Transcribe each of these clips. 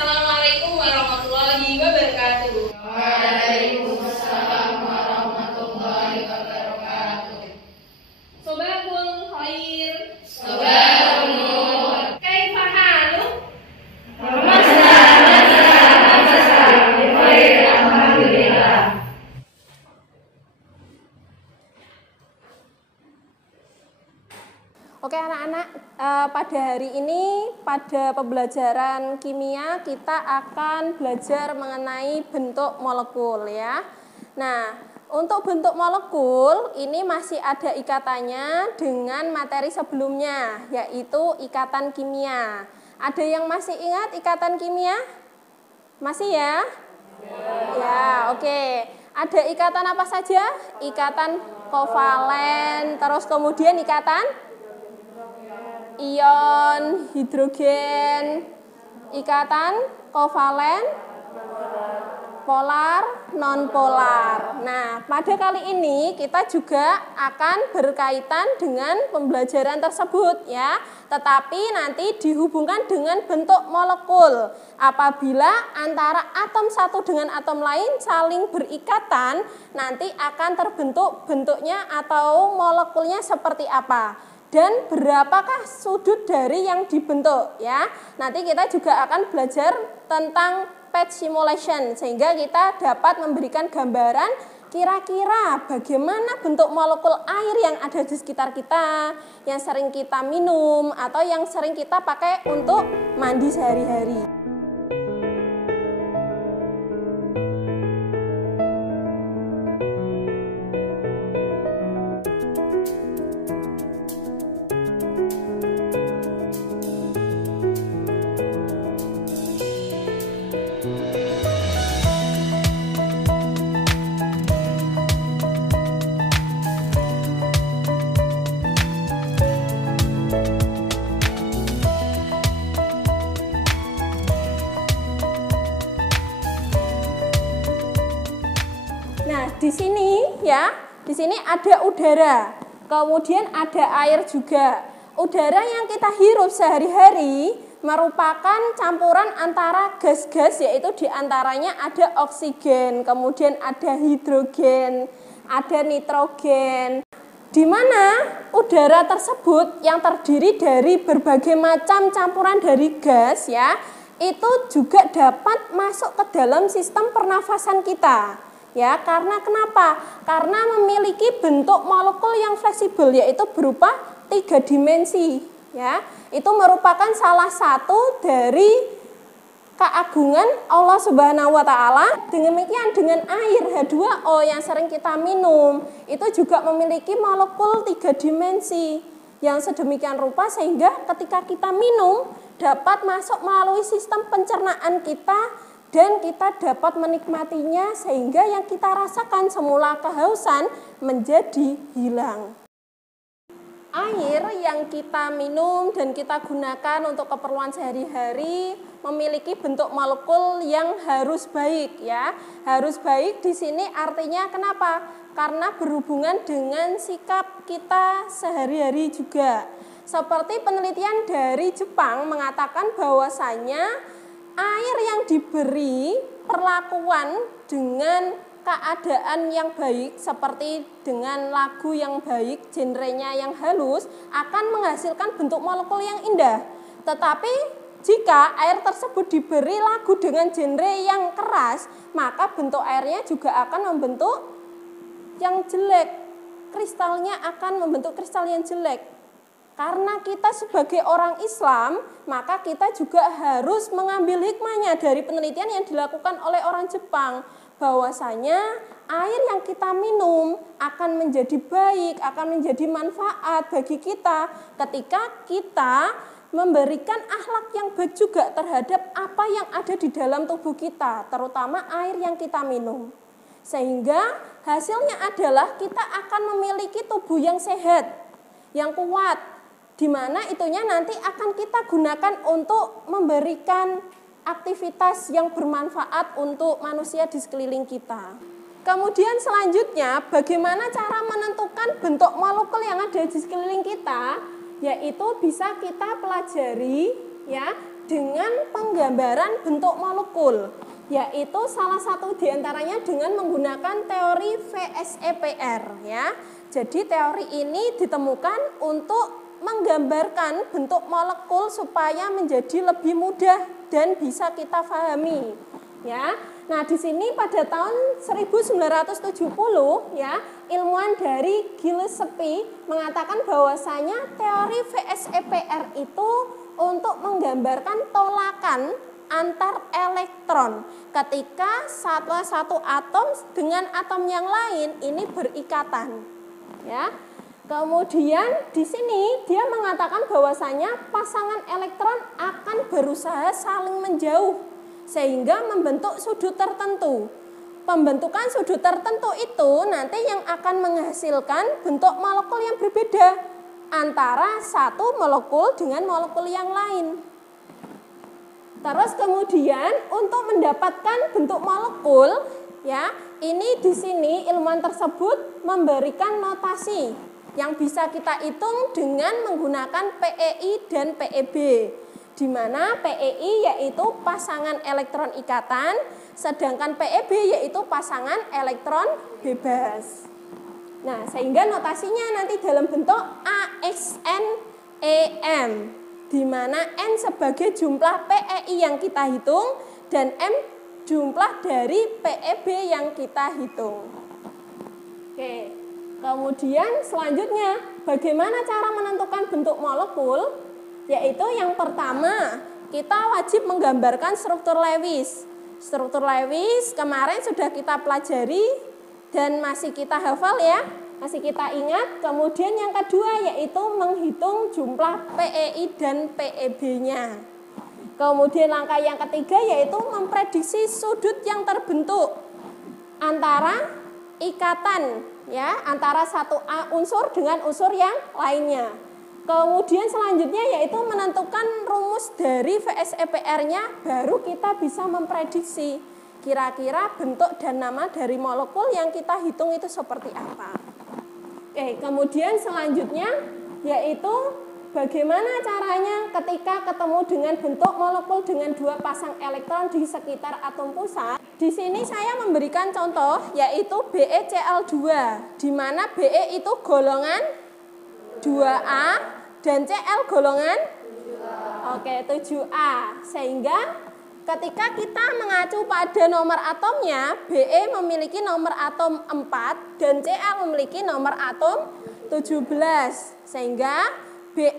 Assalamualaikum warahmatullahi wabarakatuh. Waalaikumsalam warahmatullahi wabarakatuh. Sobahul khair. Sobahul nur. Kaifa haluk? Alhamdulillah. Oke anak-anak, pada hari ini pada pembelajaran kimia kita akan belajar mengenai bentuk molekul ya. Nah, untuk bentuk molekul ini masih ada ikatannya dengan materi sebelumnya, yaitu ikatan kimia. Ada yang masih ingat ikatan kimia? Masih ya? Ya, oke. Ada ikatan apa saja? Ikatan kovalen, terus kemudian ikatan ion, hidrogen, ikatan kovalen, polar, non-polar. Nah, pada kali ini kita juga akan berkaitan dengan pembelajaran tersebut ya. Tetapi nanti dihubungkan dengan bentuk molekul. Apabila antara atom satu dengan atom lain saling berikatan, nanti akan terbentuk bentuknya atau molekulnya seperti apa. Dan berapakah sudut dari yang dibentuk ya. Nanti kita juga akan belajar tentang patch simulation sehingga kita dapat memberikan gambaran kira-kira bagaimana bentuk molekul air yang ada di sekitar kita, yang sering kita minum atau yang sering kita pakai untuk mandi sehari-hari. Nah, di sini ya, di sini ada udara, kemudian ada air juga. Udara yang kita hirup sehari-hari merupakan campuran antara gas-gas, yaitu diantaranya ada oksigen, kemudian ada hidrogen, ada nitrogen. Di mana udara tersebut yang terdiri dari berbagai macam campuran dari gas ya, itu juga dapat masuk ke dalam sistem pernafasan kita. Ya, karena kenapa? Karena memiliki bentuk molekul yang fleksibel, yaitu berupa 3 dimensi. Ya, itu merupakan salah satu dari keagungan Allah Subhanahu wa Ta'ala. Demikian dengan air H2O yang sering kita minum, itu juga memiliki molekul 3 dimensi yang sedemikian rupa sehingga ketika kita minum dapat masuk melalui sistem pencernaan kita dan kita dapat menikmatinya sehingga yang kita rasakan semula kehausan menjadi hilang. Air yang kita minum dan kita gunakan untuk keperluan sehari-hari memiliki bentuk molekul yang harus baik ya. Harus baik di sini artinya kenapa? Karena berhubungan dengan sikap kita sehari-hari juga. Seperti penelitian dari Jepang mengatakan bahwasanya air yang diberi perlakuan dengan keadaan yang baik seperti dengan lagu yang baik, genrenya yang halus akan menghasilkan bentuk molekul yang indah. Tetapi jika air tersebut diberi lagu dengan genre yang keras, maka bentuk airnya juga akan membentuk yang jelek. Kristalnya akan membentuk kristal yang jelek. Karena kita sebagai orang Islam, maka kita juga harus mengambil hikmahnya dari penelitian yang dilakukan oleh orang Jepang. Bahwasanya air yang kita minum akan menjadi baik, akan menjadi manfaat bagi kita ketika kita memberikan akhlak yang baik juga terhadap apa yang ada di dalam tubuh kita, terutama air yang kita minum. Sehingga hasilnya adalah kita akan memiliki tubuh yang sehat, yang kuat, di mana itunya nanti akan kita gunakan untuk memberikan aktivitas yang bermanfaat untuk manusia di sekeliling kita. Kemudian selanjutnya, bagaimana cara menentukan bentuk molekul yang ada di sekeliling kita, yaitu bisa kita pelajari ya dengan penggambaran bentuk molekul, yaitu salah satu diantaranya dengan menggunakan teori VSEPR ya. Jadi teori ini ditemukan untuk menggambarkan bentuk molekul supaya menjadi lebih mudah dan bisa kita pahami ya. Nah, di sini pada tahun 1970 ya, ilmuwan dari Gillespie mengatakan bahwasanya teori VSEPR itu untuk menggambarkan tolakan antar elektron ketika satu atom dengan atom yang lain ini berikatan ya. Kemudian di sini dia mengatakan bahwasanya pasangan elektron akan berusaha saling menjauh sehingga membentuk sudut tertentu. Pembentukan sudut tertentu itu nanti yang akan menghasilkan bentuk molekul yang berbeda antara satu molekul dengan molekul yang lain. Terus kemudian untuk mendapatkan bentuk molekul ya, ini di sini ilmuwan tersebut memberikan notasi yang bisa kita hitung dengan menggunakan PEI dan PEB, di mana PEI yaitu pasangan elektron ikatan, sedangkan PEB yaitu pasangan elektron bebas. Nah, sehingga notasinya nanti dalam bentuk AXNEM, di mana N sebagai jumlah PEI yang kita hitung dan M jumlah dari PEB yang kita hitung. Oke. Kemudian selanjutnya, bagaimana cara menentukan bentuk molekul? Yaitu yang pertama, kita wajib menggambarkan struktur Lewis. Struktur Lewis kemarin sudah kita pelajari dan masih kita hafal ya, masih kita ingat. Kemudian yang kedua yaitu menghitung jumlah PEI dan PEB-nya. Kemudian langkah yang ketiga yaitu memprediksi sudut yang terbentuk antara ikatan ya, antara satu unsur dengan unsur yang lainnya. Kemudian selanjutnya yaitu menentukan rumus dari VSEPR-nya, baru kita bisa memprediksi kira-kira bentuk dan nama dari molekul yang kita hitung itu seperti apa. Oke, kemudian selanjutnya yaitu bagaimana caranya ketika ketemu dengan bentuk molekul dengan dua pasang elektron di sekitar atom pusat. Di sini saya memberikan contoh yaitu BeCl2, di mana Be itu golongan 2A dan Cl golongan 7A. Sehingga ketika kita mengacu pada nomor atomnya, Be memiliki nomor atom 4 dan Cl memiliki nomor atom 17. Sehingga Be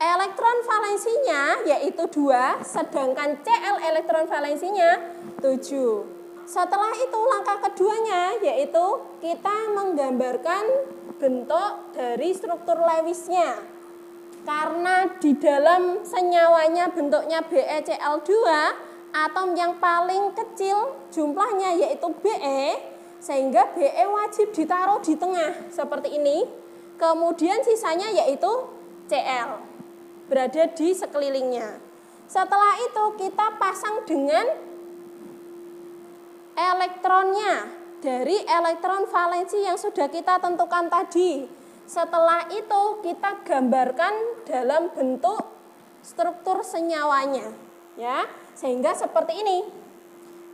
elektron valensinya yaitu 2, sedangkan Cl elektron valensinya 7. Setelah itu langkah keduanya yaitu kita menggambarkan bentuk dari struktur Lewisnya. Karena di dalam senyawanya bentuknya BeCl2, atom yang paling kecil jumlahnya yaitu Be, sehingga Be wajib ditaruh di tengah seperti ini. Kemudian sisanya yaitu Cl berada di sekelilingnya. Setelah itu kita pasang dengan elektronnya dari elektron valensi yang sudah kita tentukan tadi. Setelah itu kita gambarkan dalam bentuk struktur senyawanya ya, sehingga seperti ini.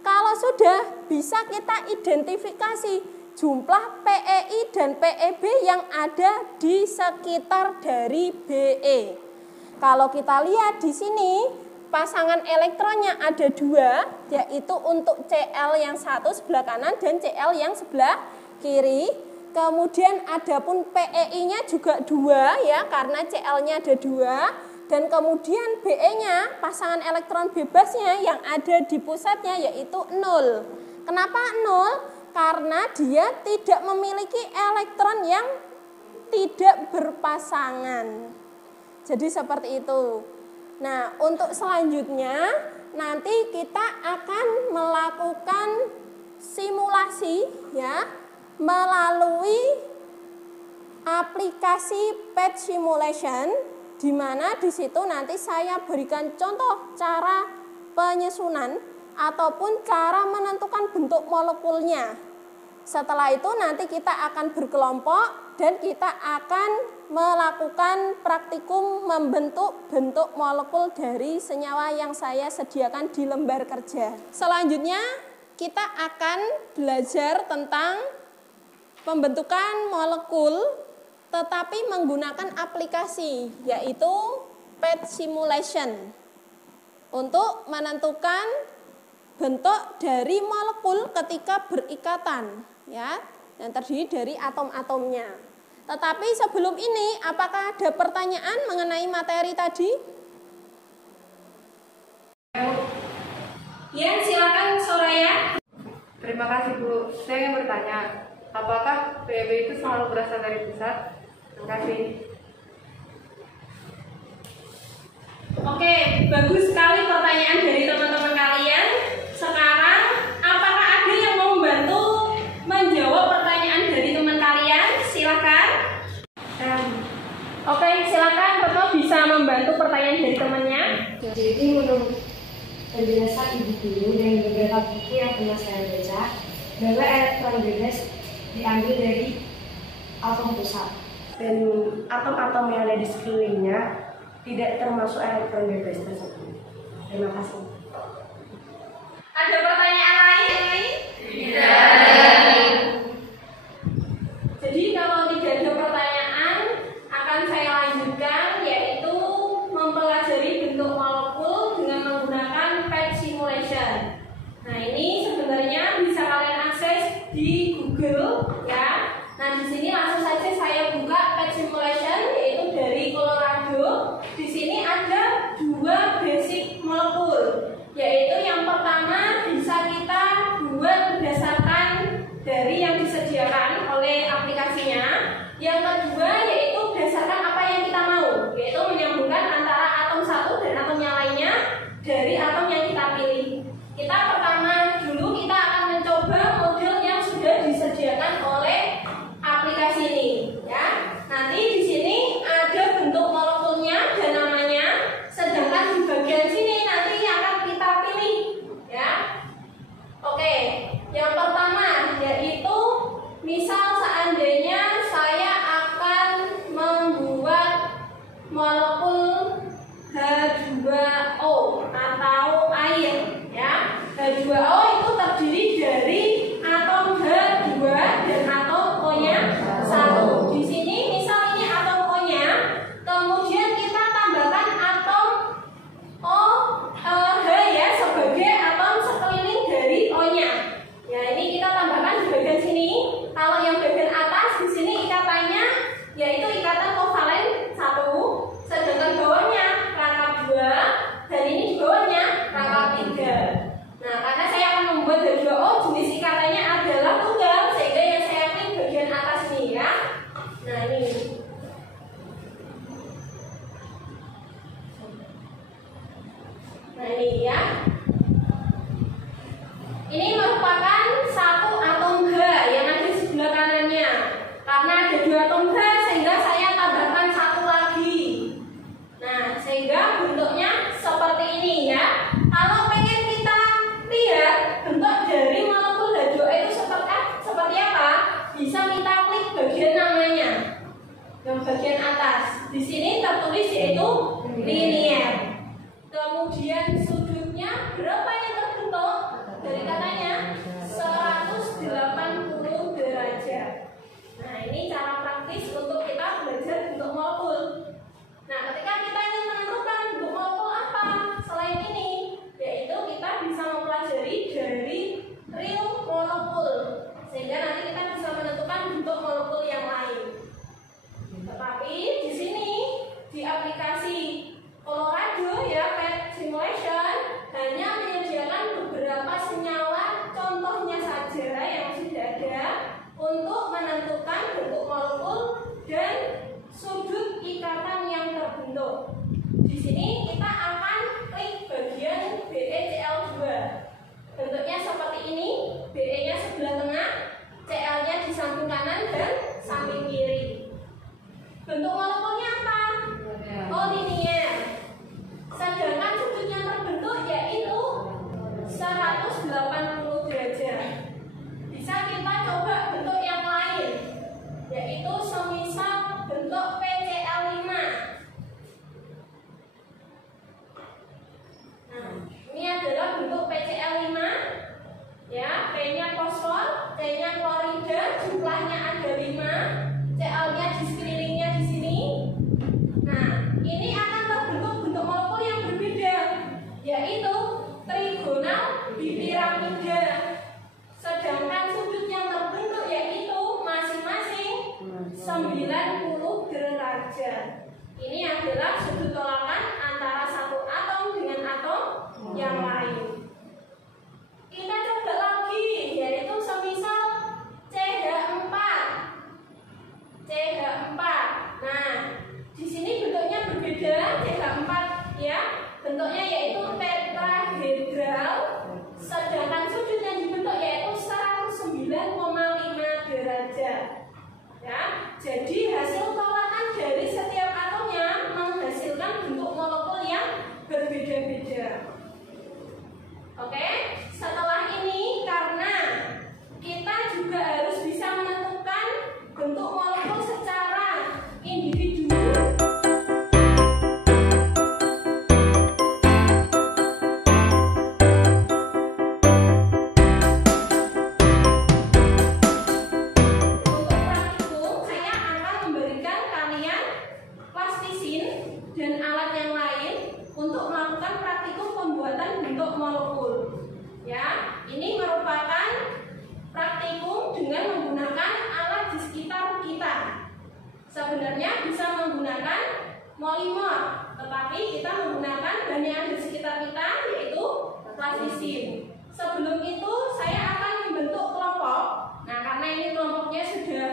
Kalau sudah bisa kita identifikasi jumlah PEI dan PEB yang ada di sekitar dari BE. Kalau kita lihat di sini, pasangan elektronnya ada 2, yaitu untuk Cl yang satu sebelah kanan dan Cl yang sebelah kiri. Kemudian adapun PEI-nya juga 2 ya, karena Cl-nya ada 2. Dan kemudian BE-nya, pasangan elektron bebasnya yang ada di pusatnya yaitu 0. Kenapa 0? Karena dia tidak memiliki elektron yang tidak berpasangan. Jadi seperti itu. Nah, untuk selanjutnya nanti kita akan melakukan simulasi ya melalui aplikasi PET simulation, di mana di situ nanti saya berikan contoh cara penyusunan ataupun cara menentukan bentuk molekulnya. Setelah itu nanti kita akan berkelompok dan kita akan melakukan praktikum membentuk bentuk molekul dari senyawa yang saya sediakan di lembar kerja. Selanjutnya kita akan belajar tentang pembentukan molekul tetapi menggunakan aplikasi, yaitu PET simulation, untuk menentukan bentuk dari molekul ketika berikatan ya, yang terdiri dari atom-atomnya. Tetapi sebelum ini, apakah ada pertanyaan mengenai materi tadi? Ya, silakan Soraya. Terima kasih Bu. Saya ingin bertanya, apakah PEB itu selalu berasal dari pusat? Terima kasih. Oke, bagus sekali pertanyaan dari teman-teman kalian. Sekarang, apakah ada yang mau membantu menjawab pertanyaan dari teman kalian? Silakan. Oke, silakan Retno bisa membantu pertanyaan dari temannya. Jadi menurut penjelasan Ibu Guru dan beberapa buku yang pernah saya baca, bahwa elektron bebas diambil dari atom pusat dan atom-atom yang ada di sekelilingnya tidak termasuk elektron bebas tersebut. Terima kasih. Ada pertanyaan lain? Tidak. Jadi kalau tidak ada pertanyaan, akan saya lanjutkan, yaitu mempelajari bentuk molekul dengan menggunakan PET simulation. Nah, ini sebenarnya bisa kalian akses di Google ya. Nah, di sini langsung saja saya buka PET simulation, yaitu dari Colorado. Di sini ada 2 basic molekul, yaitu yang pertama bisa kita buat berdasarkan dari yang disediakan oleh aplikasinya. Yang kedua yaitu berdasarkan apa yang kita mau, yaitu menyambungkan antara atom satu dan atom yang lainnya dari atom yang kita pilih. Kita pertama dulu kita akan mencoba model yang sudah disediakan oleh aplikasi ini ya. Nanti di sini ada bentuk molekulnya dan namanya, sedangkan di bagian sini nanti akan kita pilih ya. Oke, yang pertama yaitu misal seandainya saya akan membuat molekul H2O atau air ya. H2O itu terdiri dari atom H2 dan atom O-nya 1. Di sini misal ini atom O-nya, kemudian kita tambahkan atom H ya sebagai atom sekeliling dari O-nya. Ya, ini kita tambahkan di bagian sini. Kalau yang bagian atas di sini ikatannya yaitu ikatan kovalen 1, sedangkan bawahnya rangkap 2, dan ini di bawahnya rangkap 3. Nah, karena saya akan membuat H2O, jenis ikatannya adalah tunggal, sehingga yang saya klik bagian atas ini ya. Nah, ini. Nah, ini ya. Ini merupakan satu atom H yang ada di sebelah kanannya. Karena ada 2 atom H, sehingga saya tambahkan 1 lagi. Nah, sehingga bentuknya seperti ini ya. Kalau pengen kita lihat bentuk dari molekul H2O itu seperti apa, bisa kita klik bagian namanya, yang bagian atas. Di sini tertulis yaitu linier. Kemudian sudutnya berapa yang terbentuk? Dari katanya 1 sini kita akan klik bagian BeCl2. Bentuknya seperti ini, BE-nya sebelah tengah, Cl-nya di samping kanan dan samping kiri. Bentuk molekulnya apa? Oh, linier. Sedangkan sudut yang terbentuk yaitu 180 derajat. Bisa kita coba bentuk yang lain, yaitu semisal bentuk PCl5. Nah, ini adalah bentuk PCl5. Ya, P-nya fosfor, C-nya klorida, jumlahnya ada 5, Cl-nya di sekelilingnya di sini. Nah, ini akan terbentuk bentuk molekul yang berbeda, yaitu trigonal bipiramida. Sedangkan sudut yang terbentuk yaitu masing-masing 90 derajat. Ini adalah sudut tolakan antara satu atom dengan atom yang lain. Kita coba lagi, yaitu semisal CH4. CH4. Nah, di sini bentuknya berbeda, CH4 ya. Bentuknya yaitu tetrahedral, sedangkan sudut yang dibentuk yaitu 109,5 derajat. Ya, jadi hasil tolakan dari setiap atomnya menghasilkan bentuk molekul yang berbeda-beda. Oke, setelah ini karena kita juga harus bisa menentukan bentuk molekul secara individu. Untuk praktikum, saya akan memberikan kalian plastisin dan alat yang lain untuk melakukan praktikum pembuatan bentuk molekul. Ya, ini merupakan praktikum dengan menggunakan alat di sekitar kita. Sebenarnya bisa menggunakan polimer, tetapi kita menggunakan bahan yang ada di sekitar kita, yaitu plastisin. Sebelum itu saya akan membentuk kelompok. Nah, karena ini kelompoknya sudah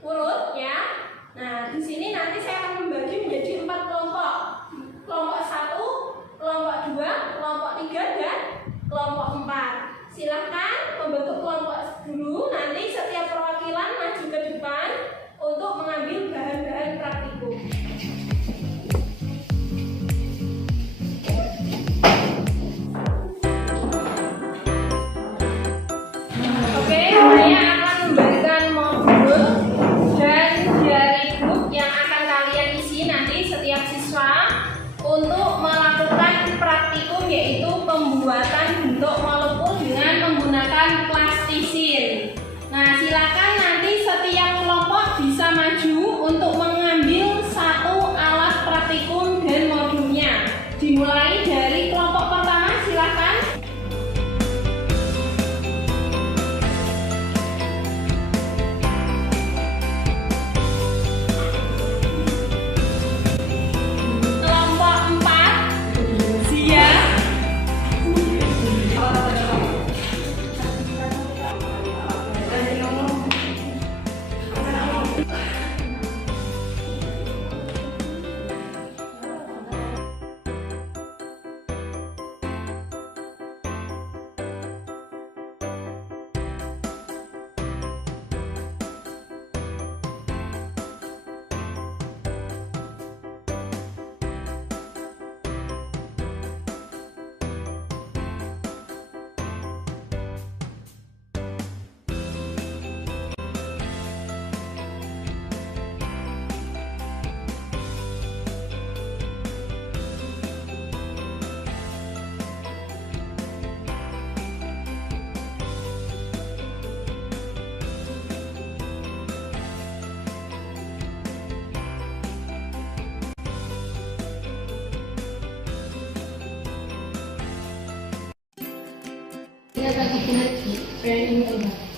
urut ya. Nah, di sini nanti saya akan membagi menjadi 4 kelompok. Kelompok 1, kelompok 2, kelompok 3, dan kelompok 4. Silahkan membentuk kelompok dulu, nanti setiap perwakilan maju ke depan untuk mengambil bahan-bahan praktikum. Oke, saya akan memberikan modul dan diary book yang akan kalian isi nanti setiap siswa untuk melakukan praktikum, yaitu pembuatan bentuk molekul dengan menggunakan plastisin. Nah, silakan nanti setiap kelompok bisa maju untuk mengambil satu alat praktikum dan modulnya. Dimulai dari kelompok pertama, silakan. Kelompok 4, Zia.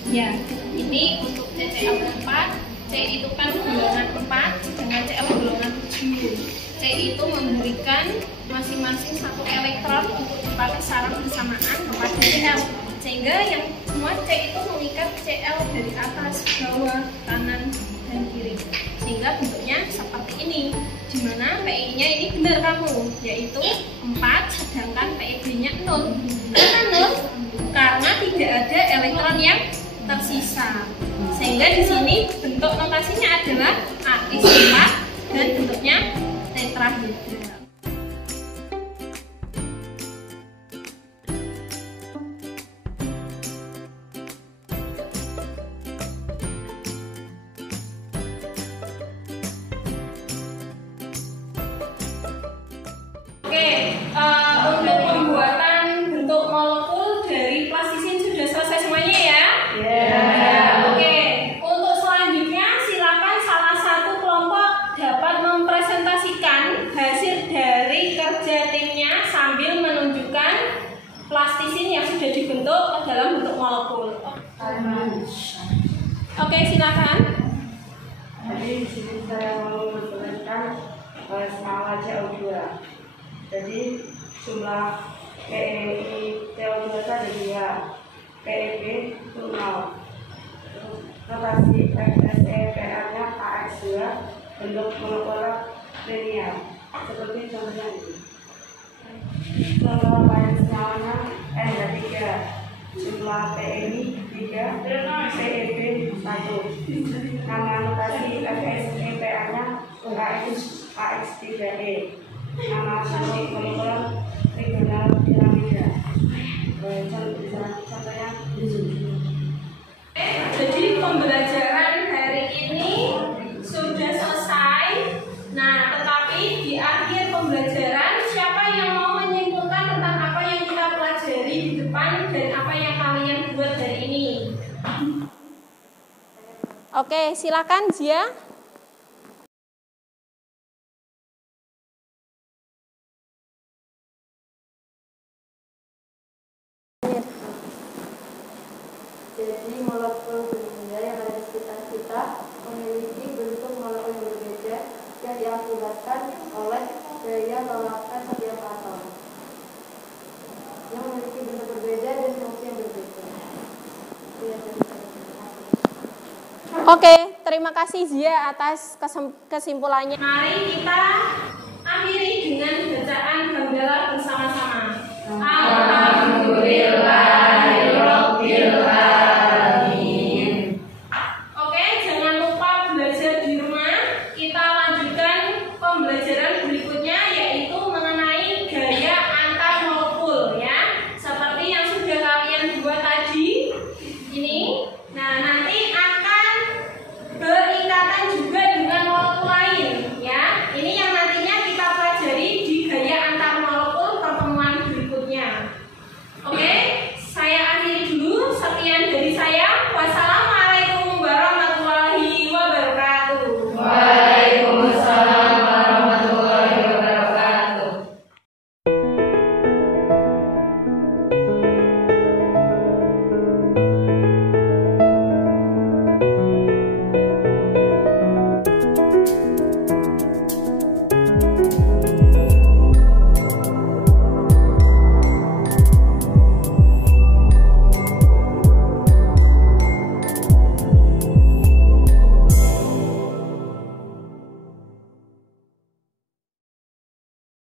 Ya, ini untuk CCl4, C itu kan golongan 4 dengan Cl golongan 7. C itu memberikan masing-masing satu elektron untuk dipakai secara bersamaan kepada Cl, sehingga yang semua C itu mengikat Cl dari atas, bawah, kanan, dan kiri, sehingga bentuknya seperti ini, di mana PI artinya ini benar kamu, yaitu 4 sedangkan PEB-nya 0. Kenapa 0? Karena tidak ada elektron yang tersisa. Sehingga di sini bentuk notasinya adalah AX4 dan bentuknya tetrahedra. Untuk pembuatan bentuk molekul dari plastisin sudah selesai semuanya ya? Oke, untuk selanjutnya silakan salah satu kelompok dapat mempresentasikan hasil dari kerja timnya sambil menunjukkan plastisin yang sudah dibentuk ke dalam bentuk molekul. Oke, silakan. Jadi di sini saya mau menjelaskan skala CO2. Jadi jumlah PEI CO2 ada 2, PEB itu 0. Notasi FSE-PA-nya AX2 bentuk molekuler linear seperti contohnya ini. Contoh lain senyalanya NH3, jumlah PEI 3, PEB 1. Nama notasi FSE-PA-nya AX3E. Nama bentuk molekuler regional piramida. Contohnya di sini. Jadi pembelajaran hari ini sudah selesai. Nah, tetapi di akhir pembelajaran siapa yang mau menyimpulkan tentang apa yang kita pelajari di depan dan apa yang kalian buat hari ini? Oke, silakan Zia. Jadi molekul berbeda yang ada di sekitar kita memiliki bentuk molekul yang berbeda yang diakibatkan oleh gaya lawakan setiap atom yang memiliki bentuk berbeda dan fungsi yang berbeda. Oke, terima kasih Zia atas kesimpulannya. Mari kita akhiri dengan bacaan hamdalah bersama-sama. Alhamdulillahirabbil alamin. Oke, jangan lupa belajar di rumah. Kita lanjutkan pembelajaran berikutnya yaitu mengenai gaya antar molekul ya. Seperti yang sudah kalian buat tadi. Ini. Nah,